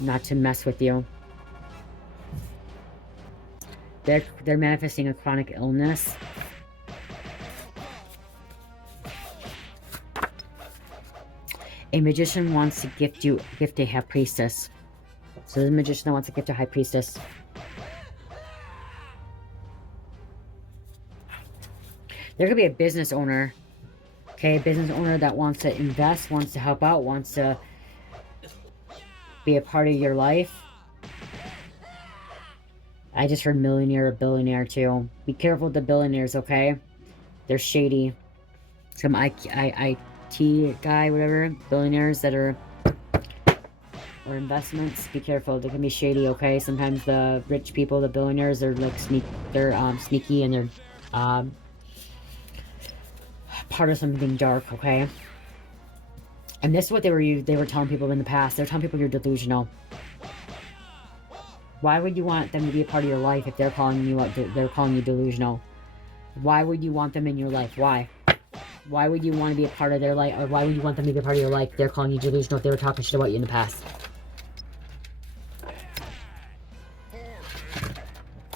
not to mess with you. They're manifesting a chronic illness. A magician wants to gift a high priestess. So the magician that wants to gift a high priestess. There could be a business owner. Okay, a business owner that wants to invest, wants to help out, wants to be a part of your life. I just heard millionaire or billionaire too. Be careful with the billionaires, okay? They're shady. Some IT guy, whatever. Billionaires that are... or investments. Be careful. They can be shady, okay? Sometimes the rich people, the billionaires, they're like sneaky and they're part of something dark, okay? And this is what they were telling people in the past. They're telling people you're delusional. Why would you want them to be a part of your life if they're calling you delusional? Why would you want them in your life? Why? Why would you want to be a part of their life? Or why would you want them to be a part of your life if they're calling you delusional if they were talking shit about you in the past?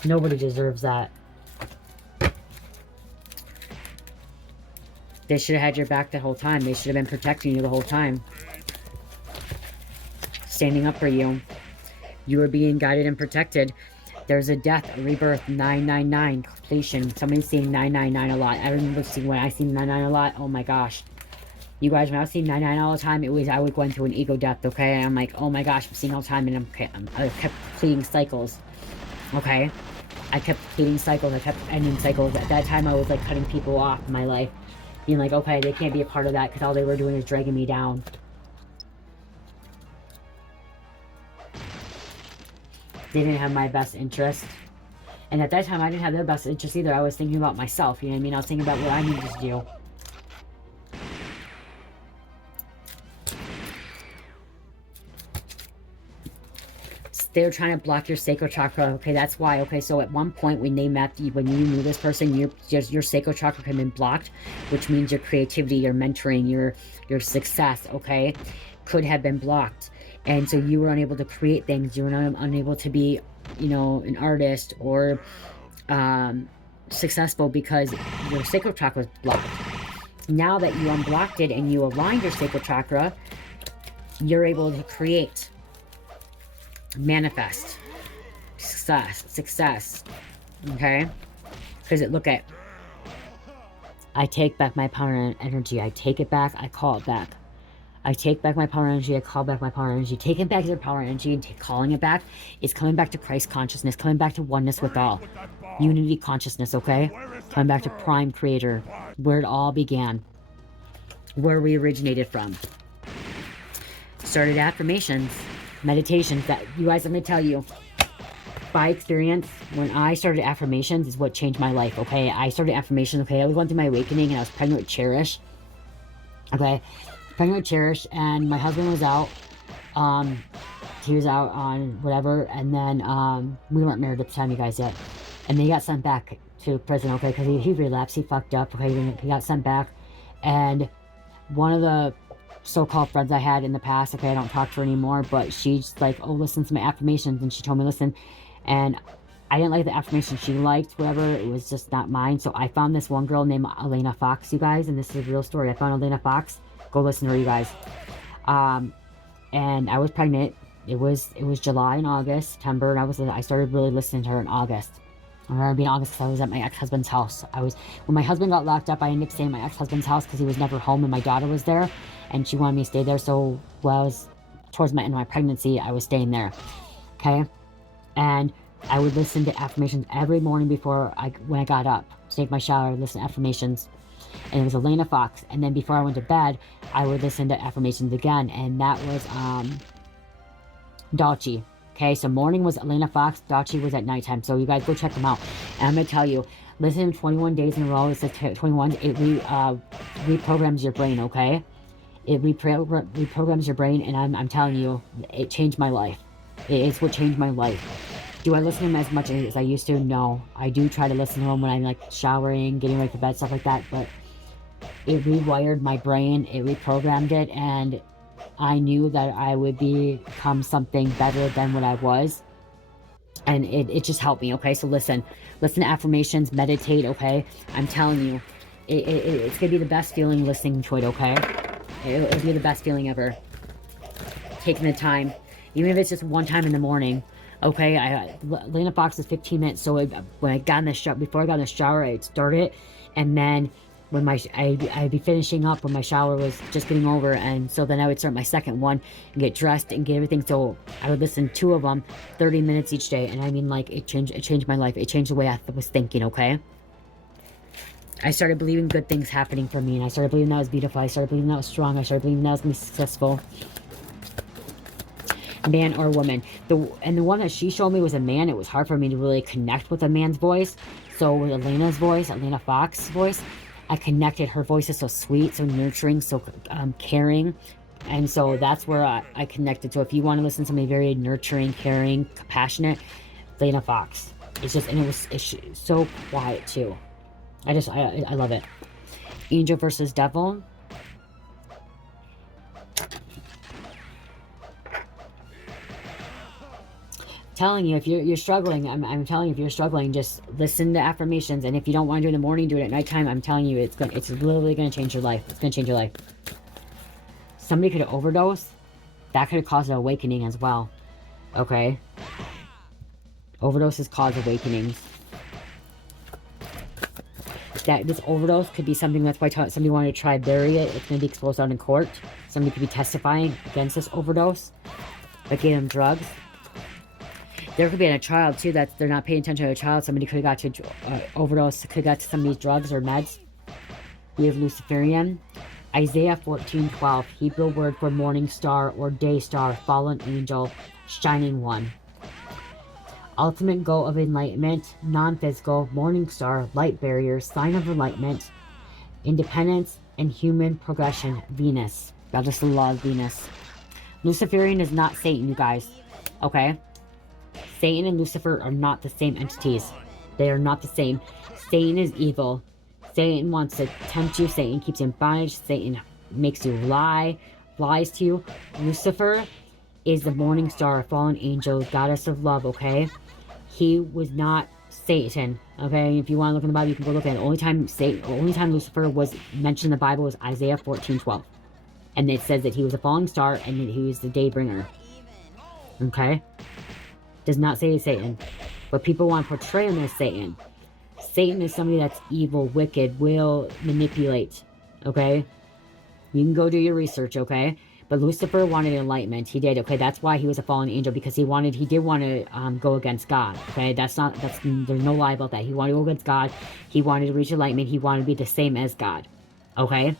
Nobody deserves that. They should have had your back the whole time. They should have been protecting you the whole time. Standing up for you. You are being guided and protected. There's a death, a rebirth, 999, completion. Somebody's seeing 999 a lot. I remember seeing when I see 99 a lot. Oh my gosh. You guys, when I was seeing 99 all the time, I was going through an ego death, okay? And I'm like, oh my gosh, I'm seeing all the time, and I kept completing cycles, okay? I kept completing cycles. I kept ending cycles. At that time, I was like cutting people off in my life. Being like, okay, they can't be a part of that because all they were doing is dragging me down. They didn't have my best interest. And at that time, I didn't have their best interest either. I was thinking about myself, you know what I mean? I was thinking about what I needed to do. They were trying to block your sacral chakra. Okay, that's why. Okay, so at one point when they met you, when you knew this person, your sacral chakra had been blocked, which means your creativity, your mentoring, your success, okay, could have been blocked. And so you were unable to create things. You were unable to be, you know, an artist or successful because your sacral chakra was blocked. Now that you unblocked it and you aligned your sacral chakra, you're able to create, manifest success, okay? Because look at, I take back my power and energy. I take it back, I call it back. I take back my power and energy, I call back my power and energy. Taking back your power and energy and calling it back is coming back to Christ consciousness, coming back to oneness with all. Unity consciousness, okay? Coming back to prime creator, where it all began. Where we originated from. Started affirmations, meditations that, you guys, let me tell you, by experience, when I started affirmations is what changed my life, okay? I started affirmations, okay? I was going through my awakening and I was pregnant with Cherish, okay? Pregnant with Cherish, and my husband was out. He was out on whatever, and then we weren't married at the time, you guys, yet. And they got sent back to prison, okay? Because he relapsed, he fucked up, okay? He got sent back, and one of the so-called friends I had in the past, okay, I don't talk to her anymore, but she's like, oh, listen to my affirmations, and she told me, listen, and I didn't like the affirmation she liked, whatever, it was just not mine. So I found this one girl named Elena Fox, you guys, and this is a real story. I found Elena Fox. Go listen to her, you guys. And I was pregnant. It was July and August, September, and I started really listening to her in August. I remember being August because I was at my ex-husband's house. When my husband got locked up, I ended up staying at my ex-husband's house because he was never home and my daughter was there, and she wanted me to stay there. So while I was towards my end of my pregnancy, I was staying there. Okay, and I would listen to affirmations every morning when I got up to take my shower. I would listen to affirmations. And it was Elena Fox. And then before I went to bed, I would listen to affirmations again. And that was Dachi. Okay, so morning was Elena Fox. Dachi was at nighttime. So you guys go check them out. And I'm going to tell you, listen to 21 days in a row. It says 21. It reprograms your brain, okay? It reprograms your brain. And I'm telling you, it changed my life. It's what changed my life. Do I listen to them as much as I used to? No. I do try to listen to them when I'm like showering, getting ready for bed, stuff like that. But it rewired my brain. It reprogrammed it. And I knew that I would become something better than what I was. And it just helped me, okay? So listen to affirmations, meditate, okay? I'm telling you, it's gonna be the best feeling listening to it, okay? It'll be the best feeling ever. Taking the time, even if it's just one time in the morning, okay? Lena Fox is 15 minutes, so when I got in the shower, before I got in the shower, I'd start it, and then when I'd be finishing up when my shower was just getting over, and so then I would start my second one and get dressed and get everything. So I would listen to 2 of them, 30 minutes each day, and I mean, like, it changed my life. It changed the way I was thinking, okay? I started believing good things happening for me, and I started believing that I was beautiful. I started believing that I was strong. I started believing that I was gonna be successful. Man or woman. The one that she showed me was a man. It was hard for me to really connect with a man's voice. So with Elena's voice, Elena Fox's voice, I connected. Her voice is so sweet, so nurturing, so caring. And so that's where I connected. So if you want to listen to somebody very nurturing, caring, compassionate, Elena Fox. It's just, and it's so quiet too. I love it. Angel versus Devil. Telling you, if you're struggling, I'm telling you, if you're struggling, just listen to affirmations. And if you don't want to do it in the morning, do it at nighttime. I'm telling you, it's literally gonna change your life. It's gonna change your life. Somebody could have overdosed. That could have caused an awakening as well. Okay. Overdoses cause awakenings. That this overdose could be something that's why somebody wanted to try bury it. It's gonna be exposed out in court. Somebody could be testifying against this overdose. That gave them drugs. There could be a child too that they're not paying attention to a child. Somebody could have got to overdose, could have got to some of these drugs or meds. We have Luciferian. Isaiah 14:12, Hebrew word for morning star or day star, fallen angel, shining one. Ultimate goal of enlightenment, non-physical, morning star, light barrier, sign of enlightenment, independence, and human progression, Venus. Goddess of the law of Venus. Luciferian is not Satan, you guys. Okay? Satan and Lucifer are not the same entities. They are not the same. Satan is evil. Satan wants to tempt you. Satan keeps you in bondage. Satan makes you lie, lies to you. Lucifer is the morning star, fallen angel, goddess of love, okay? He was not Satan, okay? If you want to look in the Bible, you can go look at it. The only time Lucifer was mentioned in the Bible was Isaiah 14:12. And it says that he was a falling star and that he was the day bringer. Okay? Does not say he's Satan. But people want to portray him as Satan. Satan is somebody that's evil, wicked, will manipulate. Okay? You can go do your research, okay? But Lucifer wanted enlightenment. He did, okay? That's why he was a fallen angel, because he did want to go against God, okay? There's no lie about that. He wanted to go against God. He wanted to reach enlightenment. He wanted to be the same as God, okay?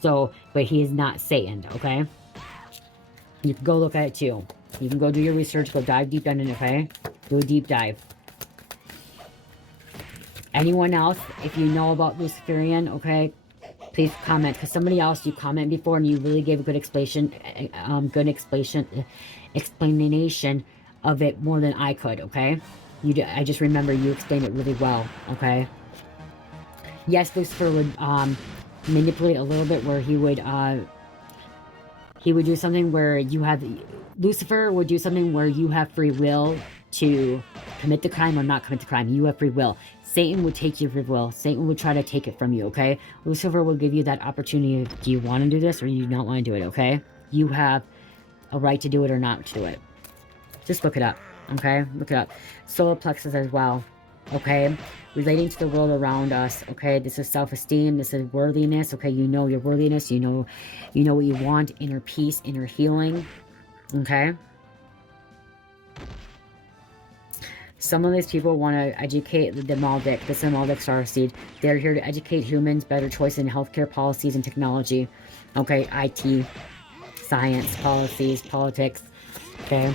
So, but he is not Satan, okay? You can go look at it too. You can go do your research, go dive deep into it, okay? Do a deep dive. Anyone else, if you know about Luciferian, okay, please comment. Because somebody else, you comment before and you really gave a good explanation of it more than I could, okay? I just remember you explained it really well, okay? Yes, Lucifer would manipulate a little bit, where he would do something where Lucifer would do something where you have free will to commit the crime or not commit the crime. You have free will. Satan would take your free will. Satan would try to take it from you, okay? Lucifer will give you that opportunity. Do you want to do this or do you not want to do it, okay? You have a right to do it or not to do it. Just look it up, okay? Look it up. Solar plexus as well, okay? Relating to the world around us, okay? This is self-esteem. This is worthiness, okay? You know your worthiness. You know what you want. Inner peace, inner healing, okay? Some of these people want to educate the Maldic. This is the Maldic star seed. They're here to educate humans, better choice in healthcare policies and technology. Okay, IT, science, policies, politics. Okay.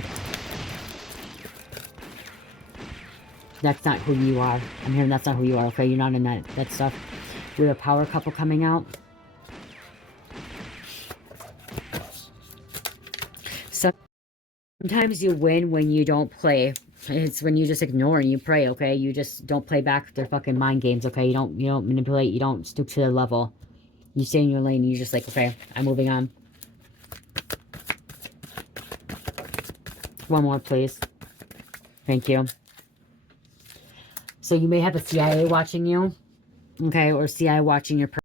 That's not who you are. I'm hearing that's not who you are, okay? You're not in that stuff. We have a power couple coming out. Sometimes you win when you don't play. It's when you just ignore and you pray, okay? You just don't play back their fucking mind games, okay? You don't manipulate, you don't stoop to their level. You stay in your lane and you're just like, okay, I'm moving on. One more, please. Thank you. So you may have the CIA watching you. Okay, or CIA watching your person.